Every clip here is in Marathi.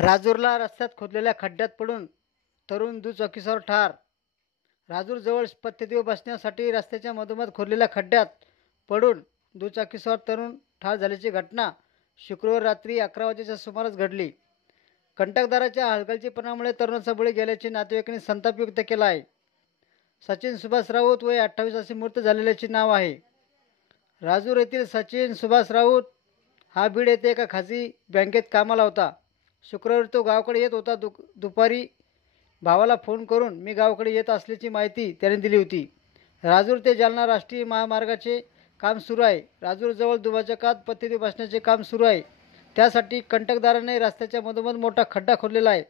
राजूरला रस्त्यात खोदलेल्या खड्ड्यात पडून तरुण दुचाकीस्वार ठार. राजूरजवळ पथदिवे बसण्यासाठी रस्त्याच्या मधोमध खोदलेल्या खड्ड्यात पडून दुचाकीस्वार तरुण ठार झाल्याची घटना शुक्रवार रात्री 11 वाजेच्या सुमारास घडली. कंटकदाराच्या हलगर्जीपणामुळे तरुणाचा बळी गेल्याचे नातेवाईकांनी संताप व्यक्त केला आहे. सचिन सुभाष राऊत वय 28 असे मृत झालेल्याचे नाव आहे. राजूर येथील सचिन सुभाष राऊत हा बीड येथे एका खाजगी बँकेत कामाला होता. शुक्रवारी तो गावाकडे येत होता. दुपारी भावाला फोन करून मी गावाकडे येत असल्याची माहिती त्याने दिली होती. राजूर ते जालना राष्ट्रीय महामार्गाचे काम सुरू आहे. राजूरजवळ दुभाजकात पथदिवे बसण्याचे काम सुरू आहे. त्यासाठी कंटकदाराने रस्त्याच्या मधोमध मोठा खड्डा खोदलेला आहे.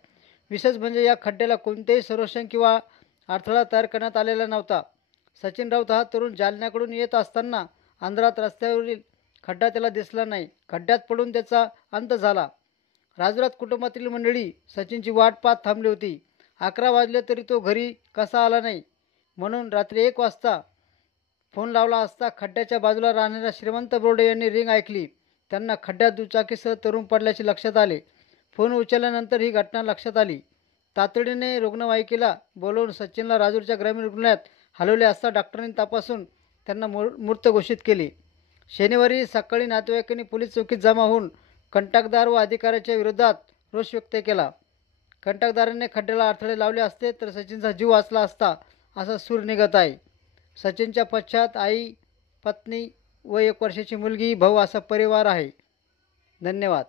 विशेष म्हणजे या खड्ड्याला कोणतेही संरक्षण किंवा अडथळा तयार करण्यात आलेला नव्हता. सचिन राऊत हा तरुण जालन्याकडून येत असताना अंधारात रस्त्यावरील खड्डा त्याला दिसला नाही. खड्ड्यात पडून त्याचा अंत झाला. राजुरात कुटुंबातील मंडळी सचिनची वाट पाहत थांबली होती. 11 वाजले तरी तो घरी कसा आला नाही म्हणून रात्री 1 वाजता फोन लावला असता खड्ड्याच्या बाजूला राहणाऱ्या श्रीमंत बोर्डे यांनी रिंग ऐकली. त्यांना खड्ड्यात दुचाकीसह तरुण पडल्याचे लक्षात आले. फोन उचलल्यानंतर ही घटना लक्षात आली. तातडीने रुग्णवाहिकेला बोलवून सचिनला राजूरच्या ग्रामीण रुग्णालयात हलवले असता डॉक्टरांनी तपासून त्यांना मृत घोषित केले. शनिवारी सकाळी नातेवाईकांनी पोलीस चौकीत जमा होऊन कंटकदार व अधिकाऱ्याच्या विरोधात रोष व्यक्त केला. कंटकदाराने खड्ड्याला अडथळे लावले असते तर सचिनचा जीव वाचला असता असा सूर निघत आहे. सचिनच्या पश्चात आई, पत्नी व 1 वर्षाची मुलगी, भाऊ असा परिवार आहे. धन्यवाद.